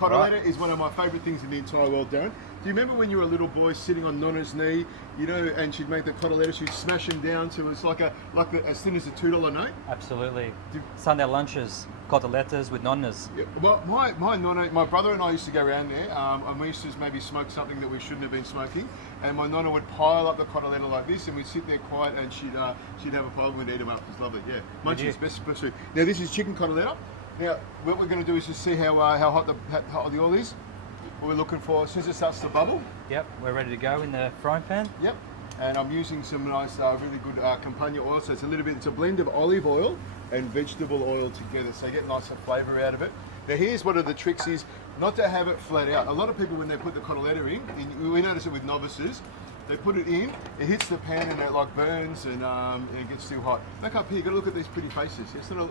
Cottaletta is one of my favourite things in the entire world, Darren. Do you remember when you were a little boy sitting on Nonna's knee, you know, and she'd make the cottaletta, she'd smash them down to it's like as thin as a $2 note? Absolutely. Sunday lunches, cottalettas with nonnas. Yeah. Well, my nonna, my brother and I used to go around there, and we used to maybe smoke something that we shouldn't have been smoking, and my nonna would pile up the cottaletta like this, and we'd sit there quiet, and she'd have a pile, and we'd eat them up. It was lovely, yeah. Munchies, best pursuit. Now this is chicken cottaletta. Now what we're going to do is just see how hot the oil is. What we're looking for, as soon as it starts to bubble. Yep, we're ready to go in the frying pan. Yep, and I'm using some nice, really good Campagna oil. So it's a blend of olive oil and vegetable oil together. So you get nice flavour out of it. Now here's one of the tricks is not to have it flat out. A lot of people when they put the cottaletta in, we notice it with novices, they put it in, it hits the pan and it like burns and it gets too hot. Back up here, you've got to look at these pretty faces. It's not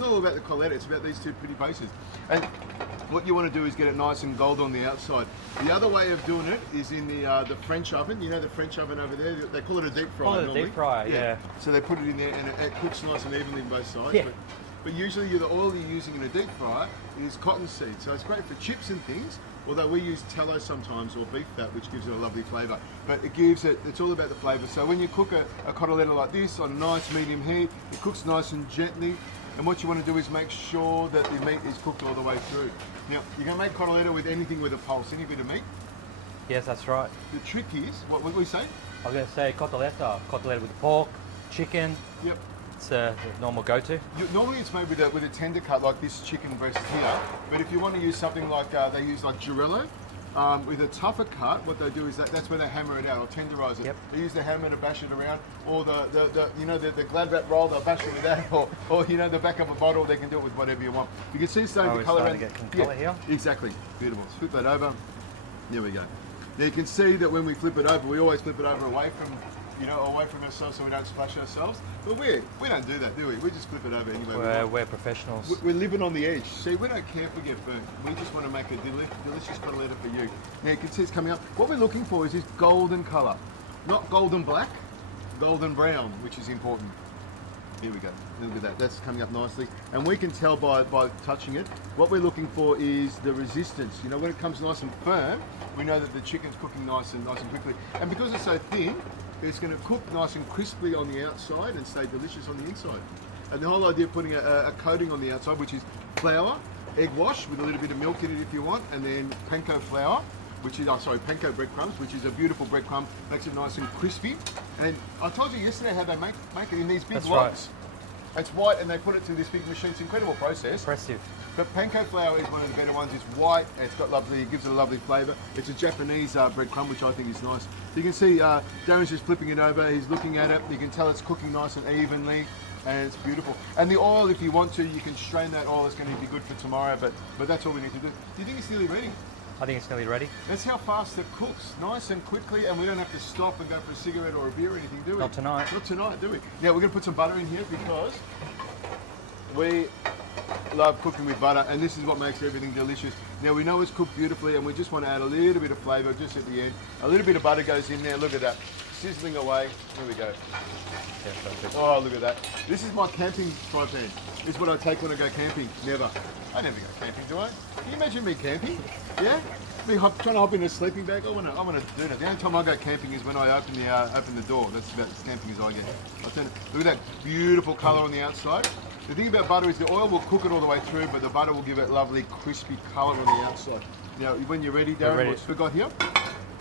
all about the cottaletta, it's about these two pretty faces. And what you want to do is get it nice and gold on the outside. The other way of doing it is in the French oven. You know the French oven over there? They call it a deep fryer. Call it a deep fryer, yeah. So they put it in there and it cooks nice and evenly on both sides. Yeah. But usually the oil you're using in a deep fryer is cottonseed. So it's great for chips and things, although we use tallow sometimes or beef fat, which gives it a lovely flavour. But it's all about the flavour. So when you cook a cottaletta like this on a nice medium heat, it cooks nice and gently. And what you want to do is make sure that the meat is cooked all the way through. Now, you can make cottaletta with anything with a pulse, any bit of meat. Yes, that's right. The trick is, what we say? I was going to say cottaletta with pork, chicken. Yep. It's a normal go-to. Normally it's made with a tender cut like this chicken breast here, but if you want to use something like, they use like Girello, with a tougher cut, what they do is that's where they hammer it out or tenderize it. Yep. They use the hammer to bash it around, or the glad wrap roll, they'll bash it with that, or the back of a bottle, they can do it with whatever you want. You can see it's starting to colour around. To get some colour here. Exactly, beautiful. Flip that over. There we go. Now you can see that when we flip it over, we always flip it over away from ourselves so we don't splash ourselves. But we don't do that, do we? We just flip it over anyway. We're professionals. We're living on the edge. See, we don't care if we get burnt. We just want to make a delicious cottaletta for you. Now you can see it's coming up. What we're looking for is this golden colour. Not golden black, golden brown, which is important. Here we go. Look at that. That's coming up nicely. And we can tell by touching it. What we're looking for is the resistance. You know, when it comes nice and firm, we know that the chicken's cooking nice and quickly. And because it's so thin, it's going to cook nice and crisply on the outside and stay delicious on the inside. And the whole idea of putting a coating on the outside, which is flour, egg wash with a little bit of milk in it if you want, and then panko flour, panko breadcrumbs, which is a beautiful breadcrumb, makes it nice and crispy. And I told you yesterday how they make it in these big lots. Right. It's white and they put it through this big machine. It's an incredible process. Impressive. But panko flour is one of the better ones. It's white and it gives it a lovely flavour. It's a Japanese breadcrumb, which I think is nice. So you can see Darren's just flipping it over. He's looking at it. You can tell it's cooking nice and evenly, and it's beautiful. And the oil, if you want to, you can strain that oil. It's going to be good for tomorrow, but that's all we need to do. Do you think it's nearly ready? I think it's nearly ready. That's how fast it cooks, nice and quickly, and we don't have to stop and go for a cigarette or a beer or anything, do we? Not tonight. Not tonight, do we? Now we're going to put some butter in here because we love cooking with butter, and this is what makes everything delicious. Now we know it's cooked beautifully, and we just want to add a little bit of flavour just at the end. A little bit of butter goes in there. Look at that, sizzling away. Here we go. Yeah, perfect. Oh, look at that. This is my camping fry pan. This is what I take when I go camping. Never. I never go camping, do I? Can you imagine me camping? Yeah? Me trying to hop in a sleeping bag. I want to do that. The only time I go camping is when I open the door. That's about as camping as I get. Look at that beautiful colour on the outside. The thing about butter is the oil will cook it all the way through, but the butter will give it lovely crispy colour on the outside. Now, when you're ready, Darren, what's we got here?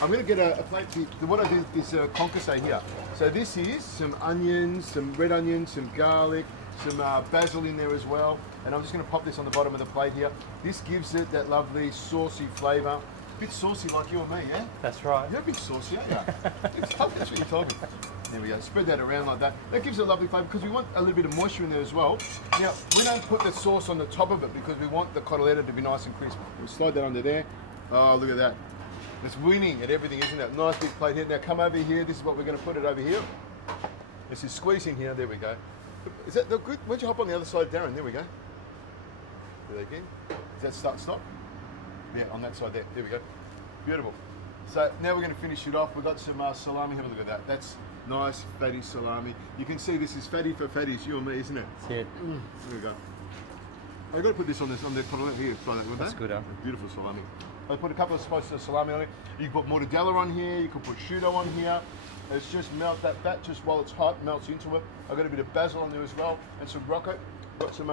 I'm going to get a plate. What I did is concasse here. So this is some onions, some red onions, some garlic, some basil in there as well. And I'm just going to pop this on the bottom of the plate here. This gives it that lovely saucy flavour. A bit saucy like you and me, yeah? That's right. You're a bit saucy, aren't you? It's tough, that's what you're talking. There we go. Spread that around like that. That gives it a lovely flavour because we want a little bit of moisture in there as well. Now, we don't put the sauce on the top of it because we want the cottaletta to be nice and crisp. We'll slide that under there. Oh, look at that. It's winning at everything, isn't it? Nice big plate here. Now come over here. This is what we're going to put it over here. This is squeezing here. There we go. Is that good? Why'd you hop on the other side, Darren? There we go. Do that again. Is that stop? Yeah, on that side there. There we go. Beautiful. So now we're going to finish it off. We've got some salami. Have a look at that. That's nice fatty salami. You can see this is fatty for fatties, you and me, isn't it? That's it. There we go. I've got to put this on the cottaletta here. Try that with That's that. good, huh? Beautiful salami. I put a couple of slices of salami on it. You can put mortadella on here. You can put prosciutto on here. It's just melt that fat just while it's hot melts into it. I've got a bit of basil on there as well and some rocket. Got some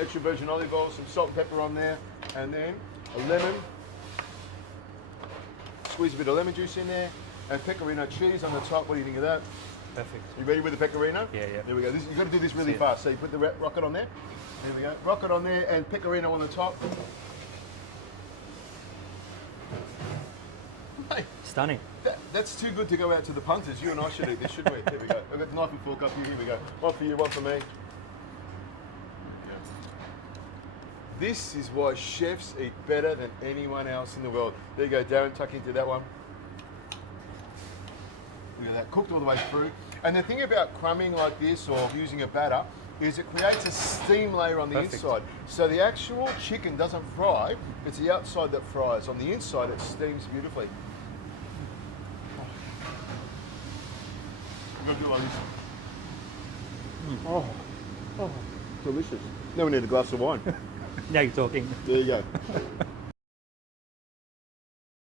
extra virgin olive oil, some salt and pepper on there, and then a lemon. Squeeze a bit of lemon juice in there, and pecorino cheese on the top. What do you think of that? Perfect. You ready with the pecorino? Yeah, yeah. There we go. You've got to do this really See it. fast. So you put the rocket on there. There we go. Rocket on there and pecorino on the top. Hey, Stunning. that's too good to go out to the punters. You and I should eat this, shouldn't we? Here we go. I've got the knife and fork up here. Here we go. One for you, one for me. This is why chefs eat better than anyone else in the world. There you go, Darren, tuck into that one. Look at that, cooked all the way through. And the thing about crumbing like this or using a batter is it creates a steam layer on the Perfect. inside. So the actual chicken doesn't fry, it's the outside that fries. On the inside, it steams beautifully. I'm gonna do it like this. Oh, delicious. Now we need a glass of wine. Now you're talking. There you go.